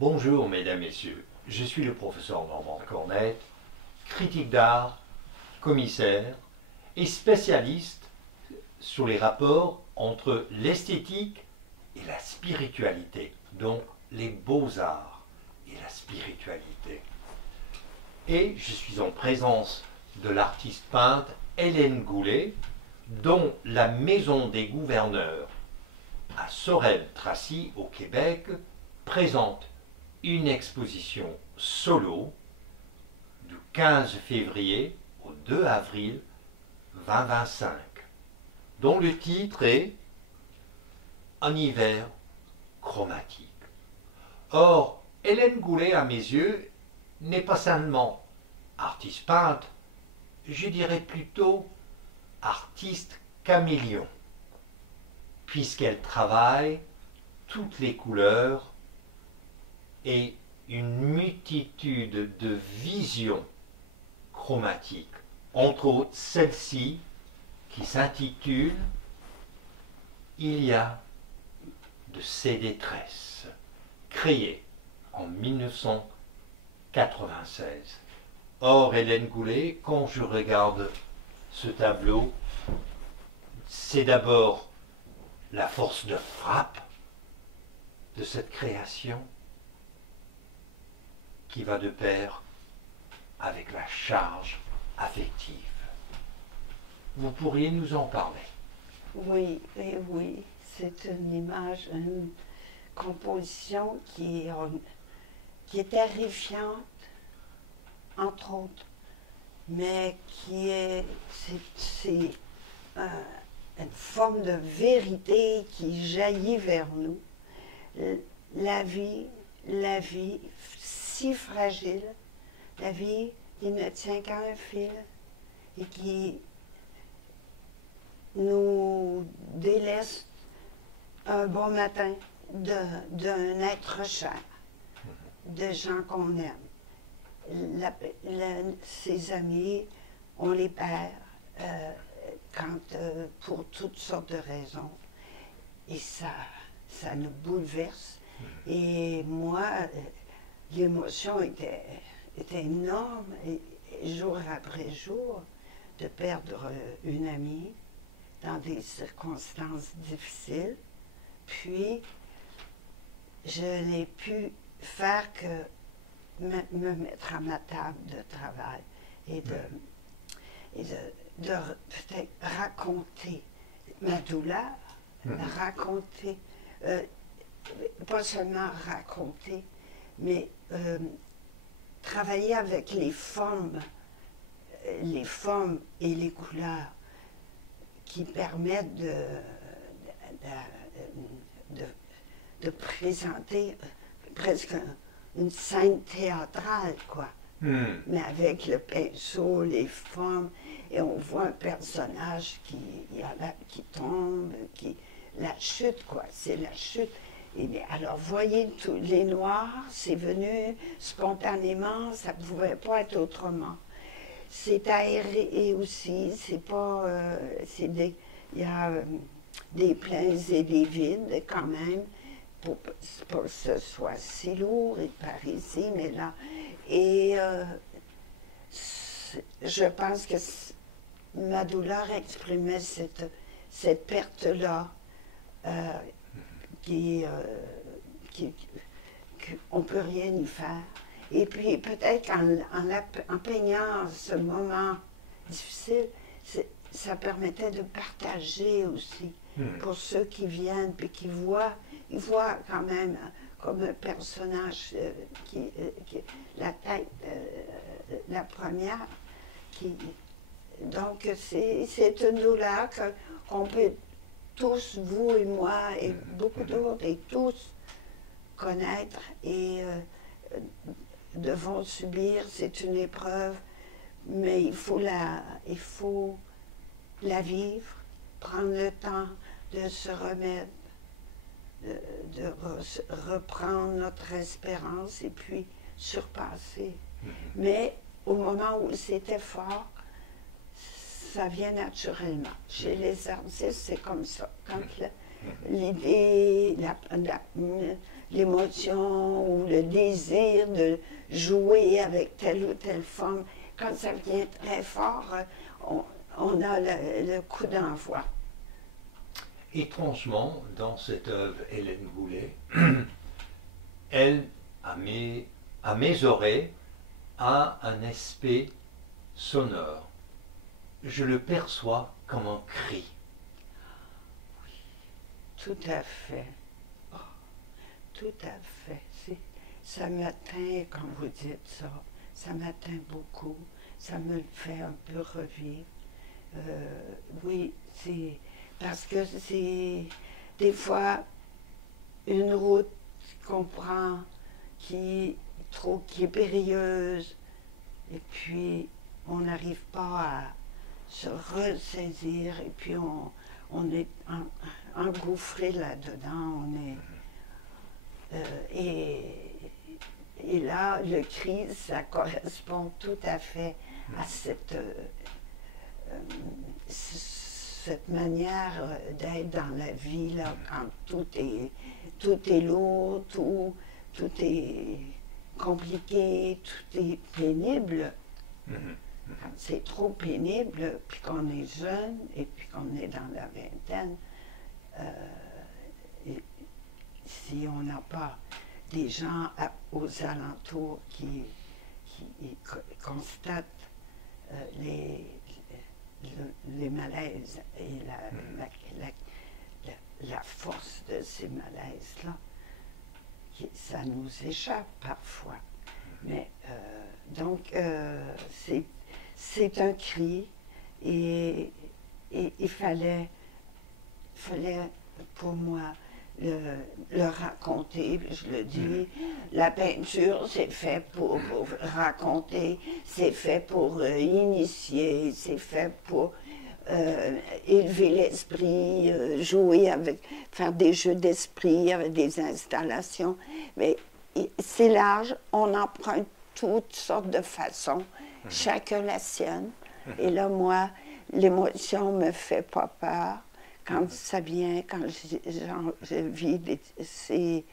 Bonjour mesdames, messieurs, je suis le professeur Normand Cornet, critique d'art, commissaire et spécialiste sur les rapports entre l'esthétique et la spiritualité, donc les beaux-arts et la spiritualité. Et je suis en présence de l'artiste peintre Hélène Goulet, dont la Maison des Gouverneurs à Sorel-Tracy au Québec présente une exposition solo du 15 février au 2 avril 2025, dont le titre est Un hiver chromatique. Or, Hélène Goulet, à mes yeux, n'est pas seulement artiste peintre, je dirais plutôt artiste caméléon, puisqu'elle travaille toutes les couleurs et une multitude de visions chromatiques, entre autres celle-ci qui s'intitule Il y a de ces détresses, créée en 1996. Or, Hélène Goulet, quand je regarde ce tableau, c'est d'abord la force de frappe de cette création qui va de pair avec la charge affective. Vous pourriez nous en parler? Oui, et oui, c'est une image, une composition qui est terrifiante, entre autres, mais qui est, c'est une forme de vérité qui jaillit vers nous. La vie si fragile, la vie qui ne tient qu'à un fil et qui nous délaisse un bon matin d'un être cher, de gens qu'on aime. Ses amis, on les perd pour toutes sortes de raisons. Et ça nous bouleverse. Et moi, l'émotion était énorme, et jour après jour, de perdre une amie dans des circonstances difficiles. Puis, je n'ai pu faire que me mettre à ma table de travail et de peut-être raconter ma douleur, raconter, pas seulement raconter, mais travailler avec les formes et les couleurs qui permettent de présenter presque une scène théâtrale, quoi. Mais avec le pinceau, les formes, et on voit un personnage qui tombe, la chute, quoi, c'est la chute. Et bien, alors, voyez, tous les noirs, c'est venu spontanément, ça ne pouvait pas être autrement. C'est aéré aussi, c'est pas... il y a des pleins et des vides, quand même, pour que ce soit si lourd et par ici, mais là... Et je pense que ma douleur exprimait cette perte-là, qu'on ne peut rien y faire. Et puis peut-être en peignant ce moment difficile, ça permettait de partager aussi pour ceux qui viennent, puis qui ils voient quand même comme un personnage la tête, la première, donc c'est une douleur qu'on peut tous, vous et moi, et beaucoup d'autres, et tous connaître et devons subir. C'est une épreuve, mais il faut la vivre, prendre le temps de se remettre, de reprendre notre espérance et puis surpasser. Mais au moment où c'était fort, ça vient naturellement. Chez les artistes, c'est comme ça. Quand l'idée, l'émotion ou le désir de jouer avec telle ou telle forme. Quand ça vient très fort, on a le coup d'envoi. Étrangement, dans cette œuvre, Hélène Goulet, elle, à mes oreilles, a un aspect sonore. Je le perçois comme un cri. Oui, tout à fait. Oh, tout à fait. Ça m'atteint, quand vous dites ça, ça m'atteint beaucoup. Ça me le fait un peu revivre. Oui, c'est parce que c'est des fois une route qu'on prend qui est périlleuse et puis on n'arrive pas à se ressaisir et puis on est engouffré là-dedans. Et là, le cri, ça correspond tout à fait à cette manière d'être dans la vie, là, quand tout est lourd, tout est compliqué, tout est pénible. Quand c'est trop pénible, puis qu'on est jeune, et puis qu'on est dans la vingtaine, si on n'a pas des gens aux alentours qui constatent les malaises et la force de ces malaises-là, ça nous échappe parfois. Mais donc, c'est un cri et il fallait pour moi le raconter, je le dis. La peinture, c'est fait pour raconter, c'est fait pour initier, c'est fait pour élever l'esprit, jouer avec, faire des jeux d'esprit avec des installations. Mais c'est large, on emprunte toutes sortes de façons, chacun la sienne. Et là, moi, l'émotion me fait pas peur. Quand ça vient, quand je vis ces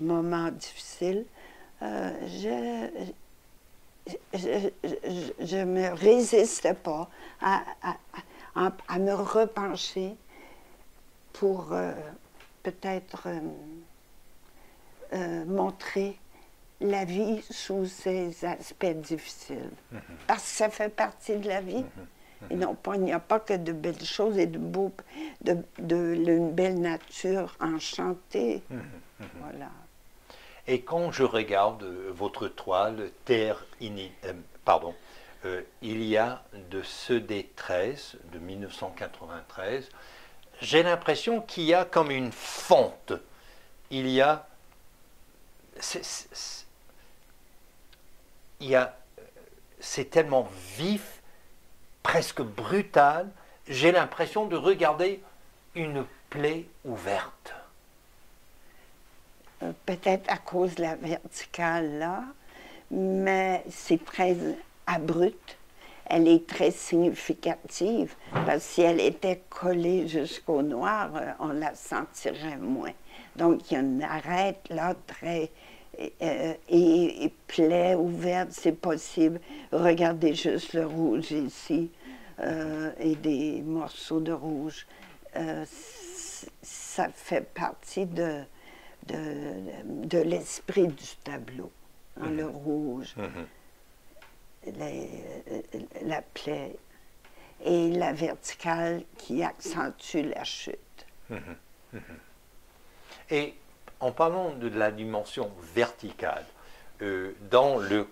moments difficiles, je me résiste pas à me repencher pour peut-être montrer la vie sous ses aspects difficiles. Parce que ça fait partie de la vie. Et non pas, il n'y a pas que de belles choses et une belle nature enchantée. Voilà. Et quand je regarde votre toile, il y a de ceux des 13, de 1993, j'ai l'impression qu'il y a comme une fonte. Il y a... C'est tellement vif, presque brutal, j'ai l'impression de regarder une plaie ouverte. Peut-être à cause de la verticale là, mais c'est très abrupt. Elle est très significative, parce que si elle était collée jusqu'au noir, on la sentirait moins. Donc il y a une arête là très... et plaie ouverte, c'est possible. Regardez juste le rouge ici et des morceaux de rouge. Ça fait partie de l'esprit du tableau, hein, le rouge, la plaie et la verticale qui accentue la chute. Et en parlant de la dimension verticale, dans le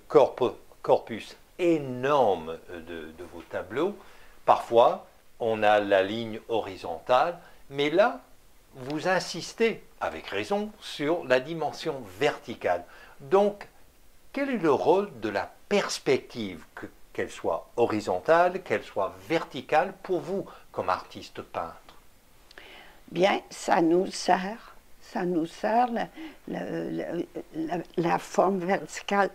corpus énorme de vos tableaux, parfois on a la ligne horizontale, mais là, vous insistez, avec raison, sur la dimension verticale. Donc, quel est le rôle de la perspective, qu'elle soit horizontale, qu'elle soit verticale, pour vous, comme artiste peintre? Bien, ça nous sert la forme verticale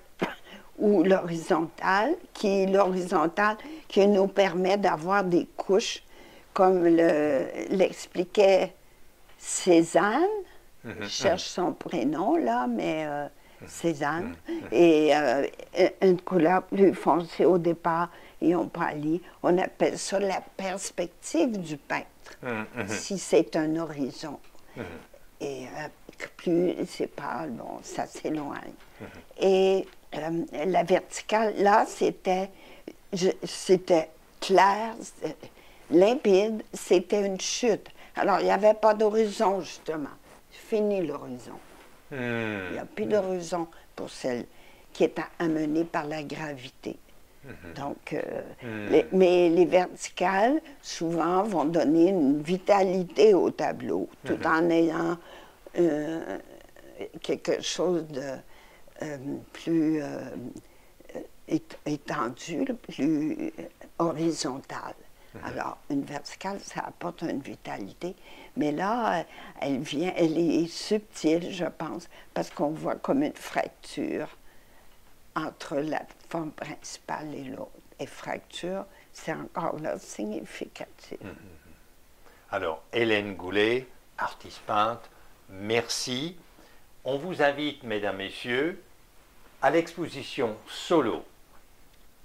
ou l'horizontale, qui nous permet d'avoir des couches, comme l'expliquait Cézanne, Je cherche son prénom, là, mais Cézanne. Et une couleur plus foncée au départ, et on pâlit. On appelle ça la perspective du peintre, si c'est un horizon. Et plus c'est pâle, bon, ça s'éloigne. Et la verticale, là, c'était clair, limpide, c'était une chute. Alors, il n'y avait pas d'horizon, justement. Fini l'horizon. Il n'y a plus d'horizon pour celle qui est amenée par la gravité. Donc, mais les verticales, souvent, vont donner une vitalité au tableau, tout en ayant quelque chose de plus étendu, plus horizontal. Alors, une verticale, ça apporte une vitalité, mais là, elle est subtile, je pense, parce qu'on voit comme une fracture entre la forme principale et l'autre. Et fracture, c'est encore là significatif. Alors, Hélène Goulet, artiste peintre, merci. On vous invite, mesdames, messieurs, à l'exposition Solo,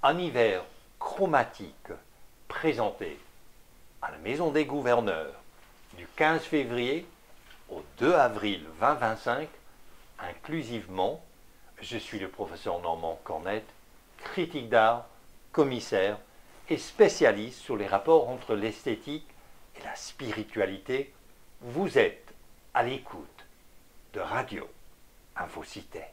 un hiver chromatique, présentée à la Maison des Gouverneurs du 15 février au 2 avril 2025, inclusivement. Je suis le professeur Normand Cornette, critique d'art, commissaire et spécialiste sur les rapports entre l'esthétique et la spiritualité. Vous êtes à l'écoute de Radio Infocité.